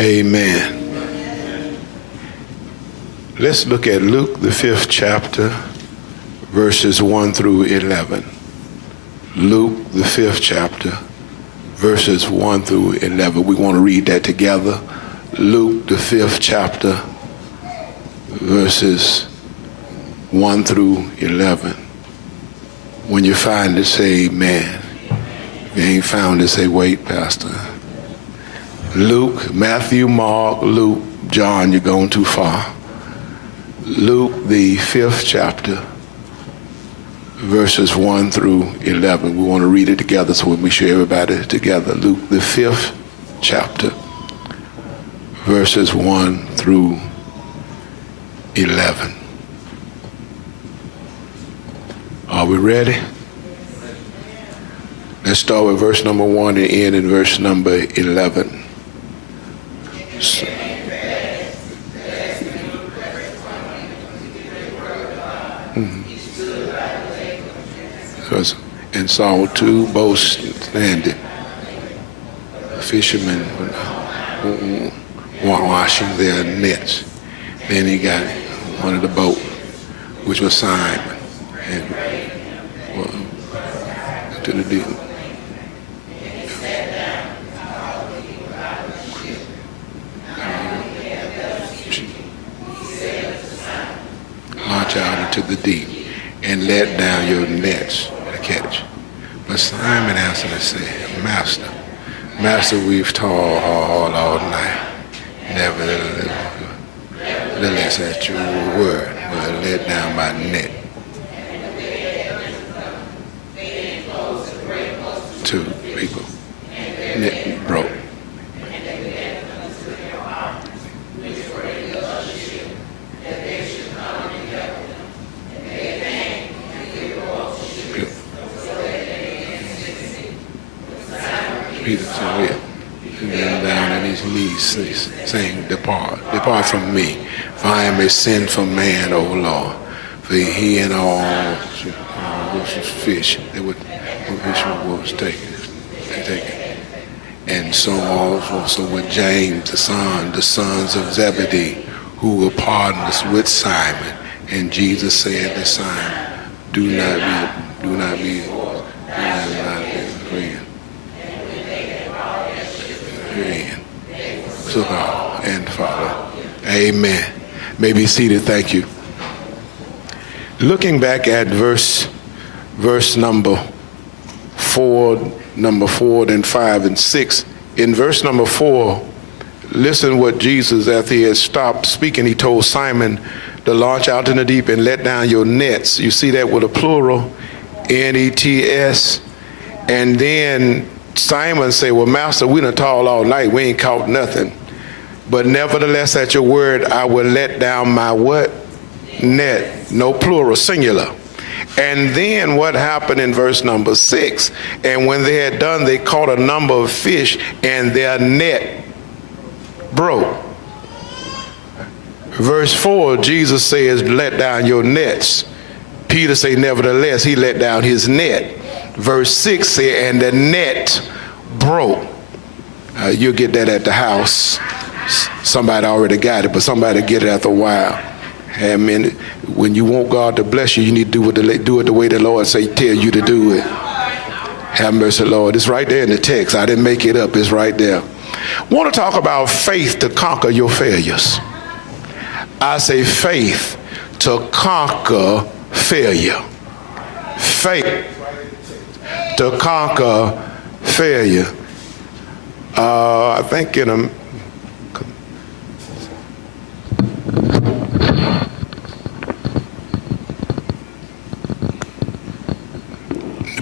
Amen. Let's look at Luke, the 5th chapter, verses 1 through 11. Luke, the 5th chapter, verses 1 through 11. We want to read that together. Luke, the 5th chapter, verses 1 through 11. When you find it, say amen. If you ain't found it, say wait, Pastor. Luke, Matthew, Mark, Luke, John, you're going too far. Luke, the 5th chapter, verses 1 through 11. We want to read it together, so we'll make sure everybody together. Luke, the 5th chapter, verses 1 through 11. Are we ready? Let's start with verse number 1 and end in verse number 11. And saw two boats standing, fishermen washing their nets. Then he got one of the boat, which was Simon, and to the deal. Launch out into the deep and let down your nets to catch. But Simon answered and said, Master, we've toiled hard all night. Nevertheless, at your word, will let down my net. Two people. Net broke. Peter said, and then down on his knees saying, Depart from me, for I am a sinful man, O Lord. For he and all fish, fish was taken. And so also with James, the sons of Zebedee, who were partners with Simon. And Jesus said to Simon, Do not be afraid. So God and Father. Amen. May be seated. Thank you. Looking back at verse number 4, then 5 and 6. In verse number 4, listen what Jesus, after he had stopped speaking, he told Simon to launch out in the deep and let down your nets. You see that with a plural, N-E-T-S. And then Simon said, well, Master, we done toiled all night. We ain't caught nothing. But nevertheless, at your word, I will let down my what? Net. No plural, singular. And then what happened in verse number 6? And when they had done, they caught a number of fish, and their net broke. Verse 4, Jesus says, let down your nets. Peter say, nevertheless, he let down his net. Verse 6 said, and the net broke. You'll get that at the house. Somebody already got it, but somebody get it after a while. I mean, when you want God to bless you, you need to do it the way the Lord tell you to do it. Have mercy, Lord. It's right there in the text. I didn't make it up. It's right there. Want to talk about faith to conquer your failures. I say faith to conquer failure. Faith to conquer failure. I think in a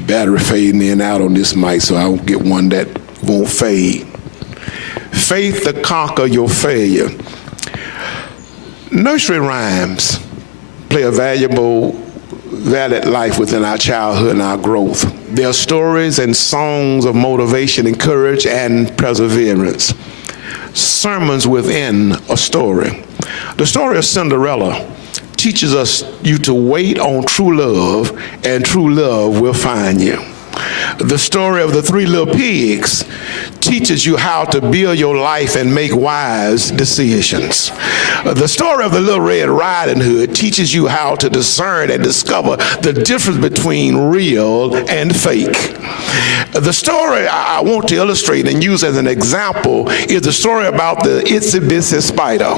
battery fading in and out on this mic, so I don't get one that won't fade. Faith to conquer your failure. Nursery rhymes play a valid life within our childhood and our growth. They are stories and songs of motivation and courage and perseverance. Sermons within a story. The story of Cinderella teaches you to wait on true love, and true love will find you. The story of the three little pigs teaches you how to build your life and make wise decisions. The story of the Little Red Riding Hood teaches you how to discern and discover the difference between real and fake. The story I want to illustrate and use as an example is the story about the itsy bitsy spider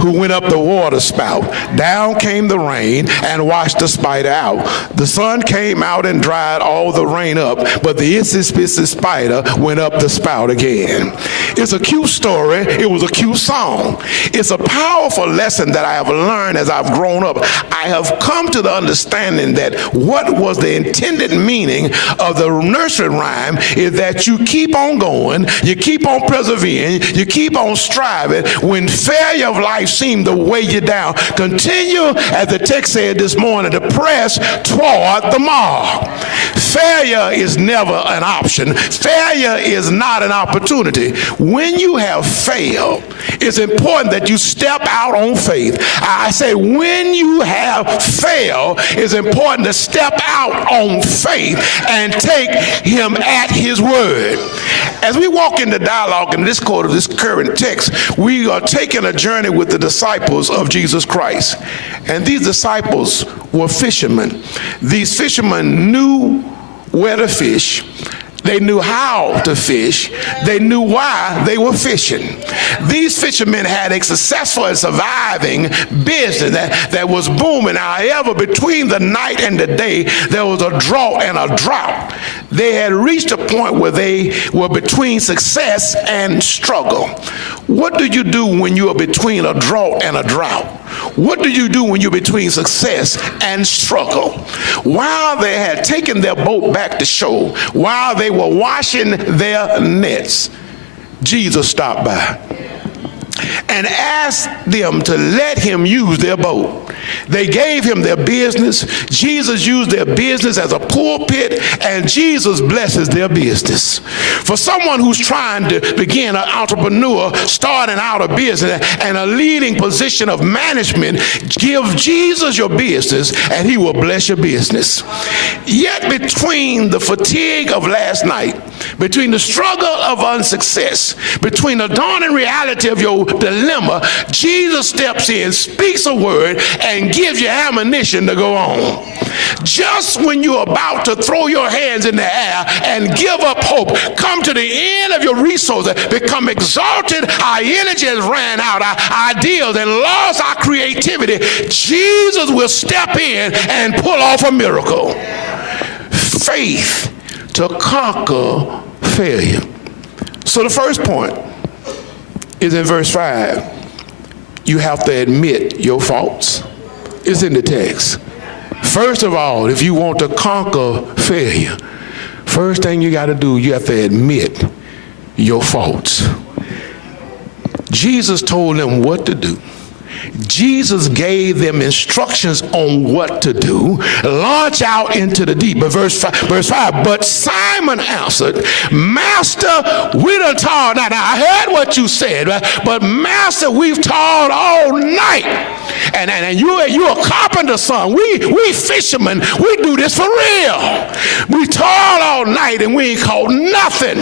who went up the water spout. Down came the rain and washed the spider out. The sun came out and dried all the rain up, but the itsy bitsy spider went up the spout again. It's a cute story. It was a cute song. It's a powerful lesson that I have learned as I've grown up. I have come to the understanding that what was the intended meaning of the nursery rhyme is that you keep on going, you keep on persevering, you keep on striving. When failure of life seems to weigh you down, continue, as the text said this morning, to press toward the mark. Failure is never an option. Failure is not an opportunity. When you have failed, it's important that you step out on faith. I say when you have failed, it's important to step out on faith and take him at his word. As we walk into dialogue in this quarter of this current text, we are taking a journey with the disciples of Jesus Christ. And these disciples were fishermen. These fishermen knew where to fish. They knew how to fish. They knew why they were fishing. These fishermen had a successful and surviving business that was booming. However, between the night and the day, there was a drought and a drought. They had reached a point where they were between success and struggle. What do you do when you are between a drought and a drought? What do you do when you're between success and struggle? While they had taken their boat back to shore, while they were washing their nets, Jesus stopped by and asked them to let him use their boat. They gave him their business. Jesus used their business as a pulpit, and Jesus blesses their business. For someone who's trying to begin an entrepreneur, starting out a business and a leading position of management, give Jesus your business and he will bless your business. Yet between the fatigue of last night, between the struggle of unsuccess, between the dawning reality of your dilemma, Jesus steps in, speaks a word, and gives you ammunition to go on. Just when you're about to throw your hands in the air and give up hope, come to the end of your resources, become exalted, our energy has ran out, our ideals and lost our creativity, Jesus will step in and pull off a miracle. Faith to conquer failure. So the first point is in verse 5. You have to admit your faults. It's in the text. First of all, if you want to conquer failure, first thing you got to do, you have to admit your faults. Jesus told them what to do. Jesus gave them instructions on what to do. Launch out into the deep. But verse 5, but Simon answered, Master, we done toiled. Now, I heard what you said, but Master, we've toiled all night. And you're a carpenter's son. We fishermen, we do this for real. We toiled all night and we ain't caught nothing.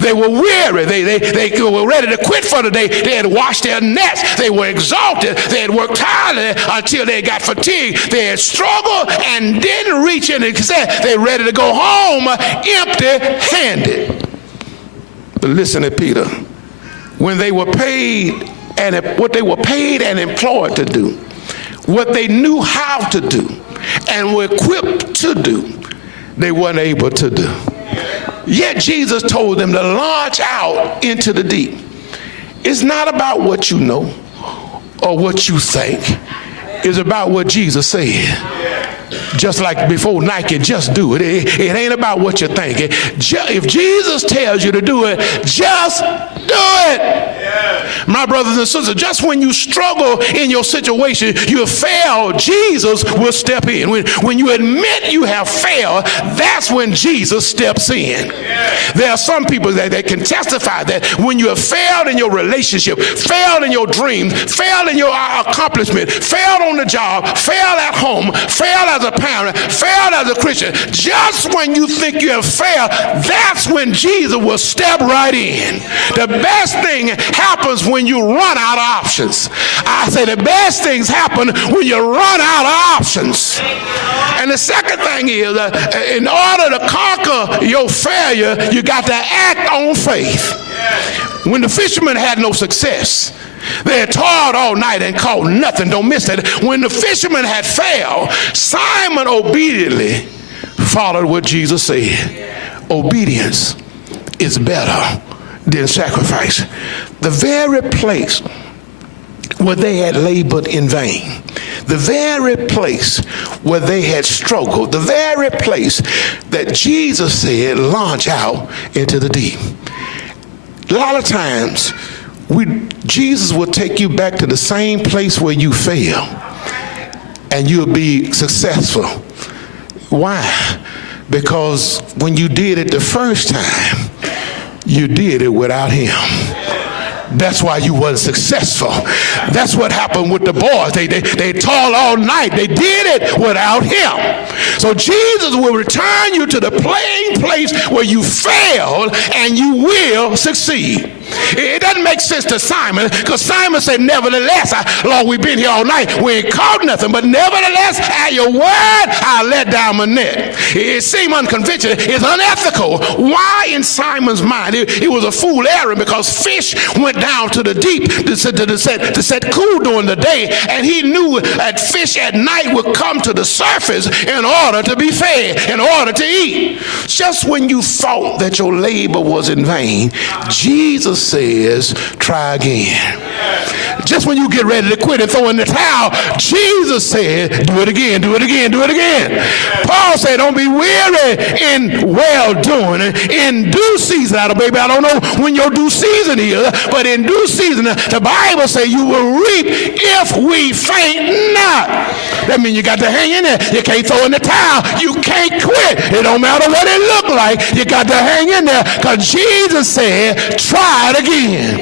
They were weary. They were ready to quit for the day. They had washed their nets. They were exhausted. They had worked tirelessly until they got fatigued. They had struggled and didn't reach in and said they were ready to go home empty-handed. But listen to Peter. When they were paid and what they were paid and employed to do, what they knew how to do and were equipped to do, they weren't able to do. Yet Jesus told them to launch out into the deep. It's not about what you know or what you think. It's about what Jesus said. Just like before Nike, just do it. It ain't about what you're thinking. If Jesus tells you to do it, just do it. My My brothers and sisters, just when you struggle in your situation, you have failed, Jesus will step in. When you admit you have failed, that's when Jesus steps in. There are some people that can testify that when you have failed in your relationship, failed in your dreams, failed in your accomplishment, failed on the job, failed at home, failed as a parent, failed as a Christian, just when you think you have failed, that's when Jesus will step right in. The best thing happens when you run out of options. I say the best things happen when you run out of options. And the second thing is, in order to conquer your failure, you got to act on faith. When the fishermen had no success, they had toiled all night and caught nothing. Don't miss that. When the fishermen had failed, Simon obediently followed what Jesus said. Obedience is better than sacrifice. The very place where they had labored in vain, the very place where they had struggled, the very place that Jesus said, launch out into the deep. A lot of times, Jesus will take you back to the same place where you failed, and you'll be successful. Why? Because when you did it the first time, you did it without him. That's why you weren't successful. That's what happened with the boys. They toiled all night. They did it without him. So Jesus will return you to the plain place where you failed, and you will succeed. It doesn't make sense to Simon, because Simon said, nevertheless, Lord, we've been here all night. We ain't caught nothing, but nevertheless, at your word, I let down my net. It seemed unconventional. It's unethical. Why in Simon's mind? It was a fool errand, because fish went down to the deep to set cool during the day, and he knew that fish at night would come to the surface in order to be fed, in order to eat. Just when you thought that your labor was in vain, Jesus says, try again. Just when you get ready to quit and throw in the towel, Jesus said, do it again, do it again, do it again. Paul said, don't be weary in well-doing. In due season, baby, I don't know when your due season is, but in due season, the Bible says you will reap if we faint not. That means you got to hang in there. You can't throw in the towel. You can't quit. It don't matter what it look like. You got to hang in there, because Jesus said, try it again.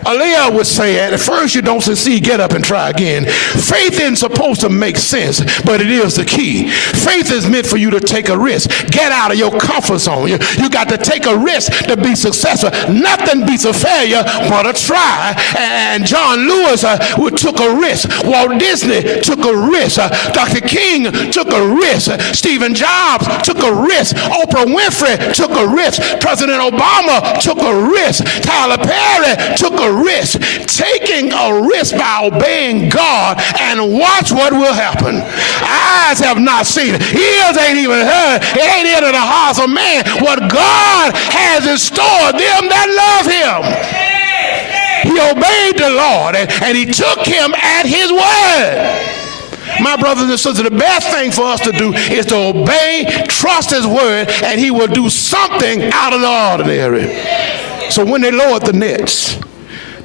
Aaliyah would say, at first you don't succeed, get up and try again. Faith isn't supposed to make sense, but it is the key. Faith is meant for you to take a risk. Get out of your comfort zone. You got to take a risk to be successful. Nothing beats a failure but a try. And John Lewis took a risk. Walt Disney took a risk. Dr. King took a risk. Stephen Jobs took a risk. Oprah Winfrey took a risk. President Obama took a risk. Tyler Perry took a risk. Taking a risk by obeying God, and watch what will happen. Eyes have not seen it. Ears ain't even heard. It ain't entered the hearts of man what God has in store them that love him. He obeyed the Lord, and he took him at his word. My brothers and sisters, the best thing for us to do is to obey, trust his word, and he will do something out of the ordinary. So when they lowered the nets,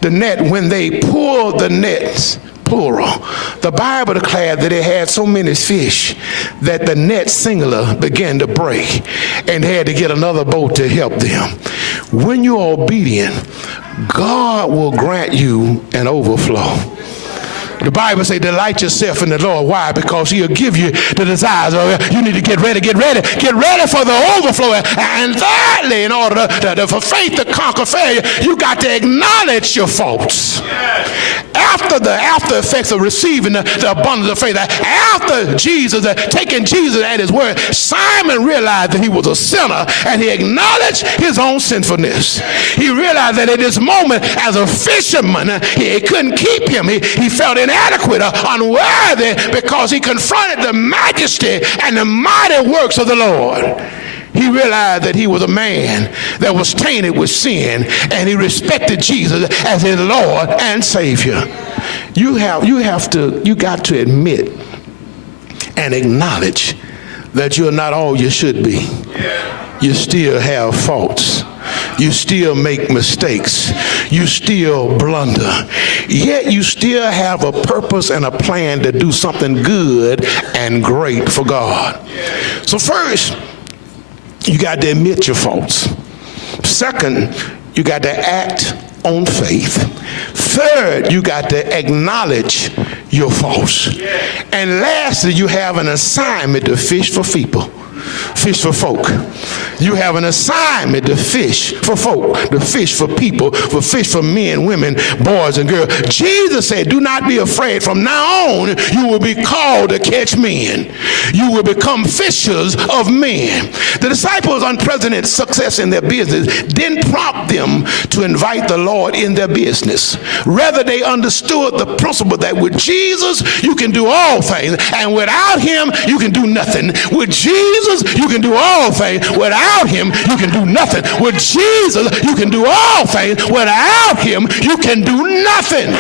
when they pulled the nets, plural, the Bible declared that it had so many fish that the net singular began to break, and they had to get another boat to help them. When you're obedient, God will grant you an overflow. The Bible says, delight yourself in the Lord. Why? Because he'll give you the desires. You need to get ready for the overflow. And thirdly, in order for faith to conquer failure, you got to acknowledge your faults. After the after effects of receiving the abundance of faith, after Jesus, taking Jesus at his word, Simon realized that he was a sinner, and he acknowledged his own sinfulness. He realized that at this moment, as a fisherman, he couldn't keep him. He felt inadequate, unworthy, because he confronted the majesty and the mighty works of the Lord. He realized that he was a man that was tainted with sin, and he respected Jesus as his Lord and Savior. You got to admit and acknowledge that you're not all you should be. You still have faults. You still make mistakes. You still blunder. Yet you still have a purpose and a plan to do something good and great for God. So first, you got to admit your faults. Second, you got to act on faith. Third, you got to acknowledge your faults. And lastly, you have an assignment to fish for people. Fish for folk. You have an assignment to fish for folk, to fish for people, for fish for men, women, boys, and girls. Jesus said, do not be afraid. From now on, you will be called to catch men. You will become fishers of men. The disciples' unprecedented success in their business didn't prompt them to invite the Lord in their business. Rather, they understood the principle that with Jesus, you can do all things, and without him, you can do nothing. With Jesus, you can do all things. Without him, you can do nothing. With Jesus, you can do all things. Without him, you can do nothing.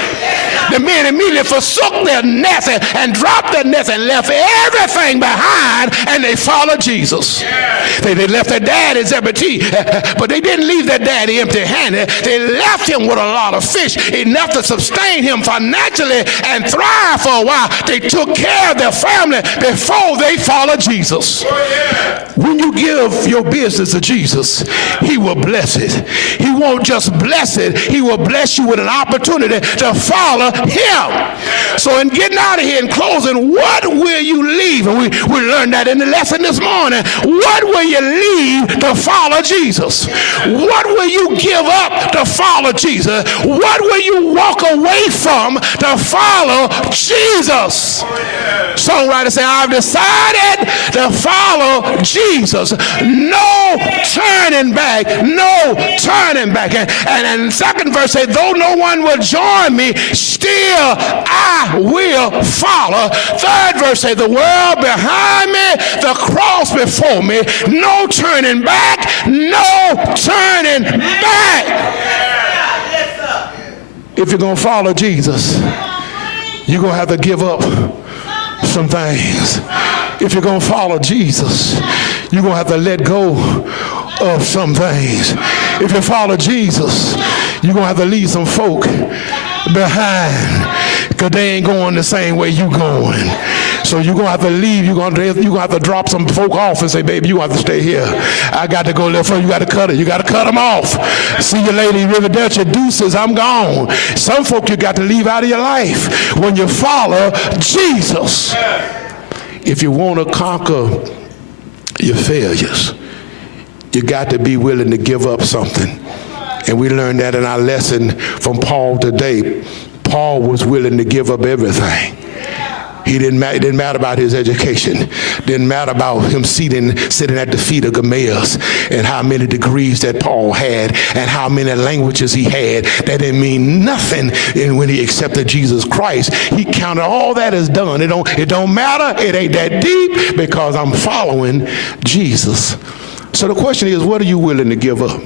The men immediately forsook their nets and dropped their nets and left everything behind, and they followed Jesus. They left their daddy Zebedee, but they didn't leave their daddy empty-handed. They left him with a lot of fish, enough to sustain him financially and thrive for a while. They took care of their family before they followed Jesus. When you give your business to Jesus, he will bless it. He won't just bless it, he will bless you with an opportunity to follow him. So in getting out of here and closing, what will you leave? And we learned that in the lesson this morning. What will you leave to follow Jesus? What will you give up to follow Jesus? What will you walk away from to follow Jesus? Songwriter say, I've decided to follow Jesus. No turning back. No turning back. And second verse say, though no one will join me, still I will follow. Third verse say, the world behind me, the cross before me. No turning back. No turning back. If you're going to follow Jesus, you're going to have to give up some things. If you're going to follow Jesus, you're going to have to let go of some things. If you follow Jesus, you're going to have to leave some folk behind because they ain't going the same way you going. So you're going to have to leave. You're going to have to drop some folk off and say, baby, you have to stay here. I got to go there for you. Got to cut it. You got to cut them off. See you later, Riverdelta. Deuces, I'm gone. Some folk you got to leave out of your life when you follow Jesus. If you want to conquer your failures, you got to be willing to give up something. And we learned that in our lesson from Paul today. Paul was willing to give up everything. It didn't matter about his education. Didn't matter about him sitting at the feet of Gamaliel and how many degrees that Paul had and how many languages he had. That didn't mean nothing when he accepted Jesus Christ. He counted all that as done. It don't matter. It ain't that deep because I'm following Jesus. So the question is, what are you willing to give up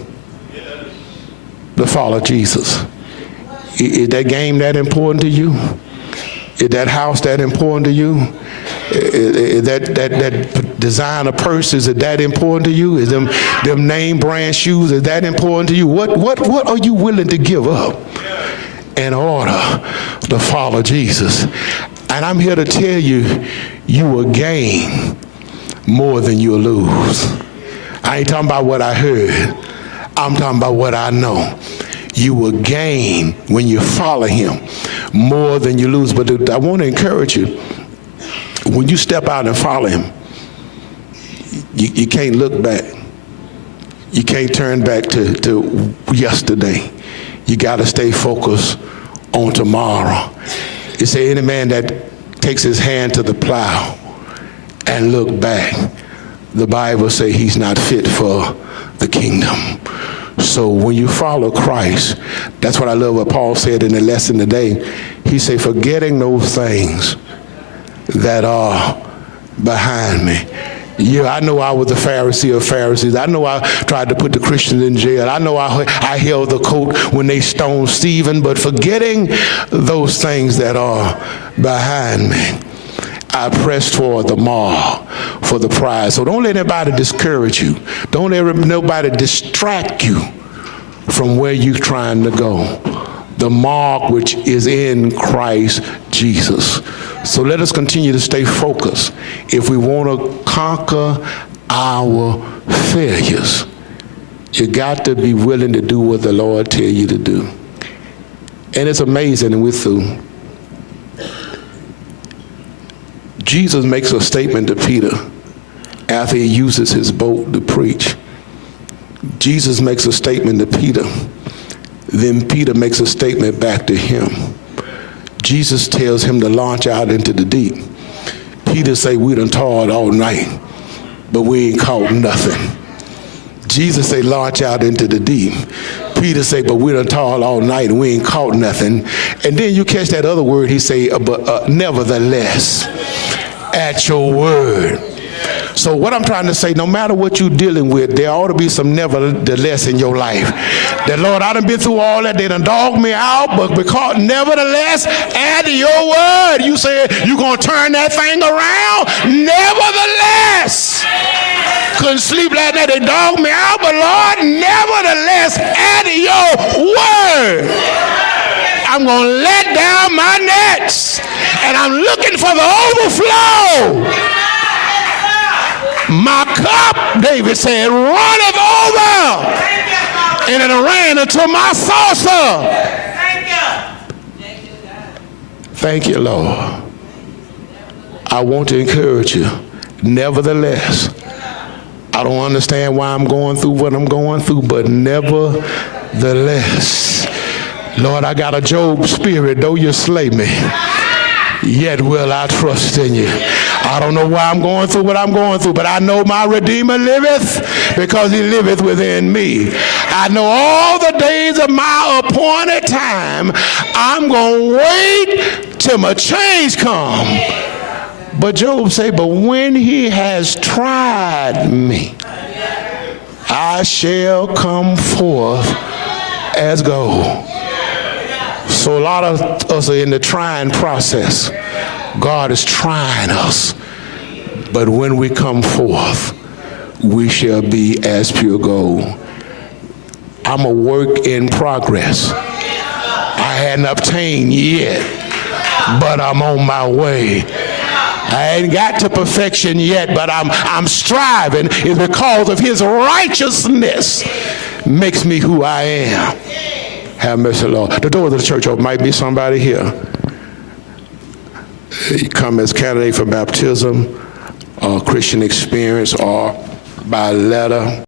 to follow Jesus? Is that game that important to you? Is that house that important to you? Is that designer purse, is it that important to you? Is them name brand shoes, is that important to you? What are you willing to give up in order to follow Jesus? And I'm here to tell you, you will gain more than you'll lose. I ain't talking about what I heard. I'm talking about what I know. You will gain when you follow him more than you lose. But I want to encourage you, when you step out and follow him, you can't look back. You can't turn back to yesterday. You got to stay focused on tomorrow. It says any man that takes his hand to the plow and look back, the Bible says he's not fit for the kingdom. So when you follow Christ, that's what I love what Paul said in the lesson today. He said, forgetting those things that are behind me. Yeah, I know I was a Pharisee of Pharisees. I know I tried to put the Christians in jail. I know I held the coat when they stoned Stephen, but forgetting those things that are behind me, I press toward the mark for the prize. So don't let anybody discourage you. Don't let nobody distract you from where you're trying to go. The mark which is in Christ Jesus. So let us continue to stay focused. If we want to conquer our failures, you got to be willing to do what the Lord tell you to do. And it's amazing, and we're through. Jesus makes a statement to Peter after he uses his boat to preach. Jesus makes a statement to Peter. Then Peter makes a statement back to him. Jesus tells him to launch out into the deep. Peter say, we done toiled all night, but we ain't caught nothing. Jesus say, launch out into the deep. Peter say, but we done toiled all night and we ain't caught nothing. And then you catch that other word, he say, but nevertheless, at your word. So what I'm trying to say, no matter what you're dealing with, there ought to be some nevertheless in your life. That, Lord, I done been through all that. They done dogged me out, but because nevertheless, add to your word. You said you're going to turn that thing around. Nevertheless. Couldn't sleep last night. They dogged me out, but Lord, nevertheless, add to your word. I'm going to let down my nets, and I'm looking for the overflow. My cup, David said, runneth over, and it ran into my saucer. Thank you, Lord. I want to encourage you. Nevertheless, I don't understand why I'm going through what I'm going through, but nevertheless, Lord, I got a Job spirit. Though you slay me, yet will I trust in you. I don't know why I'm going through what I'm going through, but I know my Redeemer liveth, because he liveth within me. I know all the days of my appointed time, I'm going to wait till my change come. But Job say, but when he has tried me, I shall come forth as gold. So a lot of us are in the trying process. God is trying us. But when we come forth, we shall be as pure gold. I'm a work in progress. I hadn't obtained yet, but I'm on my way. I ain't got to perfection yet, but I'm striving. It's because of his righteousness makes me who I am. Have mercy, Lord. The door of the church open. Might be somebody here. You come as candidate for baptism, or Christian experience, or by letter.